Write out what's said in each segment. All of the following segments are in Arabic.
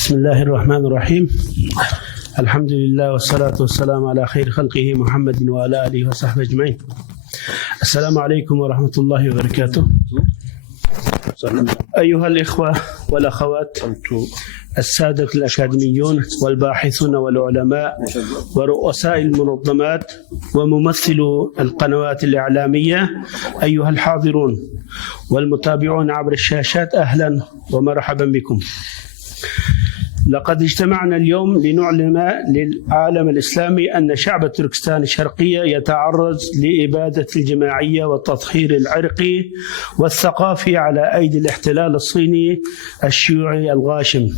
بسم الله الرحمن الرحيم. الحمد لله والصلاة والسلام على خير خلقه محمد وعلى آله وصحبه أجمعين. السلام عليكم ورحمة الله وبركاته. أيها الإخوة والأخوات السادة الأكاديميون والباحثون والعلماء ورؤساء المنظمات وممثلو القنوات الإعلامية، أيها الحاضرون والمتابعون عبر الشاشات، أهلا ومرحبا بكم. لقد اجتمعنا اليوم لنعلن للعالم الإسلامي أن شعب تركستان الشرقية يتعرض لإبادة الجماعية والتطهير العرقي والثقافي على أيدي الاحتلال الصيني الشيوعي الغاشم،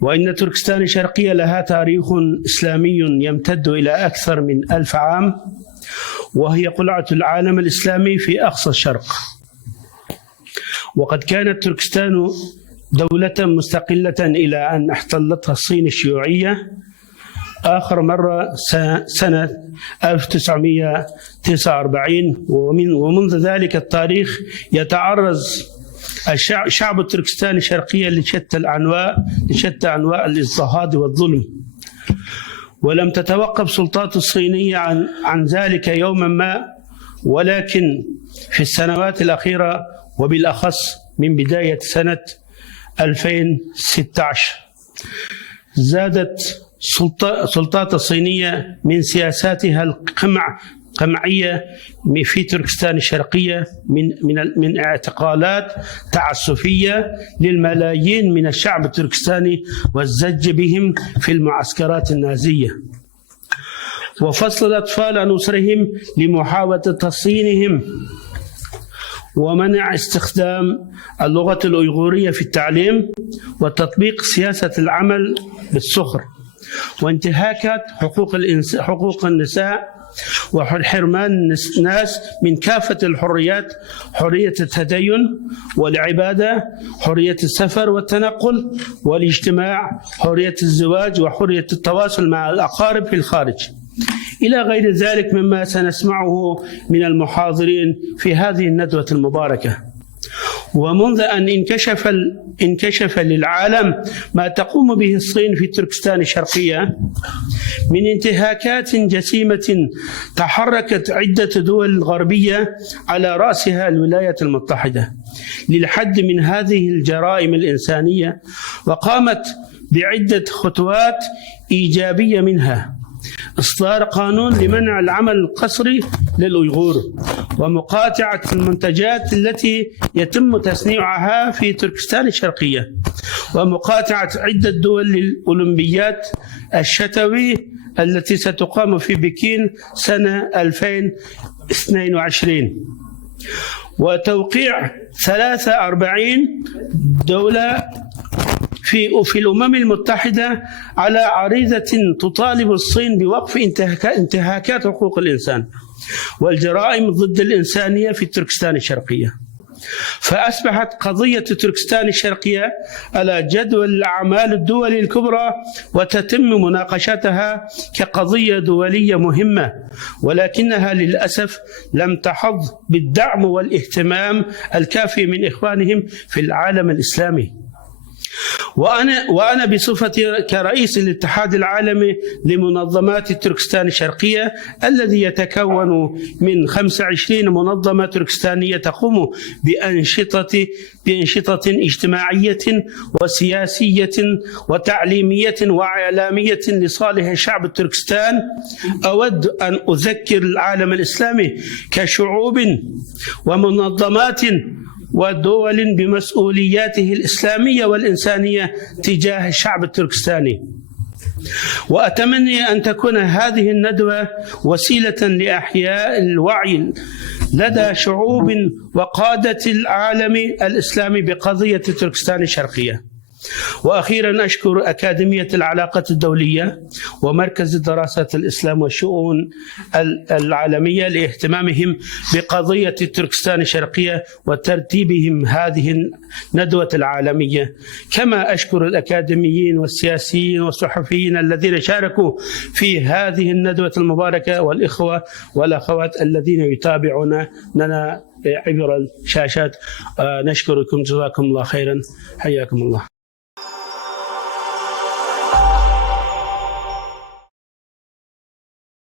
وإن تركستان الشرقية لها تاريخ إسلامي يمتد إلى أكثر من 1000 عام، وهي قلعة العالم الإسلامي في أقصى الشرق. وقد كانت تركستان دولة مستقلة إلى أن احتلتها الصين الشيوعية آخر مرة سنة 1949، ومنذ ذلك التاريخ يتعرض شعب التركستان الشرقية لشتى أنواع الاضطهاد والظلم، ولم تتوقف سلطات الصينية عن ذلك يوما ما، ولكن في السنوات الأخيرة وبالأخص من بداية سنة 2016 زادت سلطات الصينية من سياساتها القمعية في تركستان الشرقية من اعتقالات تعسفية للملايين من الشعب التركستاني والزج بهم في المعسكرات النازية، وفصل الأطفال عن أسرهم لمحاولة تصينهم، ومنع استخدام اللغة الأيغورية في التعليم، وتطبيق سياسة العمل بالسخر، وانتهاكات حقوق النساء، وحرمان الناس من كافة الحريات: حرية التدين والعبادة، حرية السفر والتنقل والاجتماع، حرية الزواج، وحرية التواصل مع الأقارب في الخارج، إلى غير ذلك مما سنسمعه من المحاضرين في هذه الندوة المباركة. ومنذ أن انكشف للعالم ما تقوم به الصين في تركستان الشرقية من انتهاكات جسيمة، تحركت عدة دول غربية على رأسها الولايات المتحدة للحد من هذه الجرائم الإنسانية، وقامت بعدة خطوات إيجابية، منها إصدار قانون لمنع العمل القسري للأيغور، ومقاطعة المنتجات التي يتم تصنيعها في تركستان الشرقية، ومقاطعة عدة دول للأولمبيات الشتوي التي ستقام في بكين سنة 2022، وتوقيع 43 دولة في الأمم المتحدة على عريضة تطالب الصين بوقف انتهاكات حقوق الإنسان والجرائم ضد الإنسانية في تركستان الشرقية. فأصبحت قضية تركستان الشرقية على جدول الأعمال الدولي الكبرى، وتتم مناقشتها كقضية دولية مهمة، ولكنها للأسف لم تحظ بالدعم والاهتمام الكافي من إخوانهم في العالم الإسلامي. وأنا بصفتي كرئيس الاتحاد العالمي لمنظمات تركستان الشرقية، الذي يتكون من 25 منظمة تركستانية تقوم بأنشطة اجتماعية وسياسية وتعليمية وإعلامية لصالح شعب تركستان، أود أن أذكر العالم الإسلامي كشعوب ومنظمات ودول بمسؤولياته الإسلامية والإنسانية تجاه الشعب التركستاني. وأتمنى أن تكون هذه الندوة وسيلة لإحياء الوعي لدى شعوب وقادة العالم الإسلامي بقضية تركستان الشرقية. وأخيرا أشكر أكاديمية العلاقات الدولية ومركز دراسات الإسلام والشؤون العالمية لاهتمامهم بقضية تركستان الشرقية وترتيبهم هذه الندوة العالمية، كما أشكر الأكاديميين والسياسيين والصحفيين الذين شاركوا في هذه الندوة المباركة، والإخوة والأخوات الذين يتابعوننا عبر الشاشات. نشكركم، جزاكم الله خيرا، حياكم الله.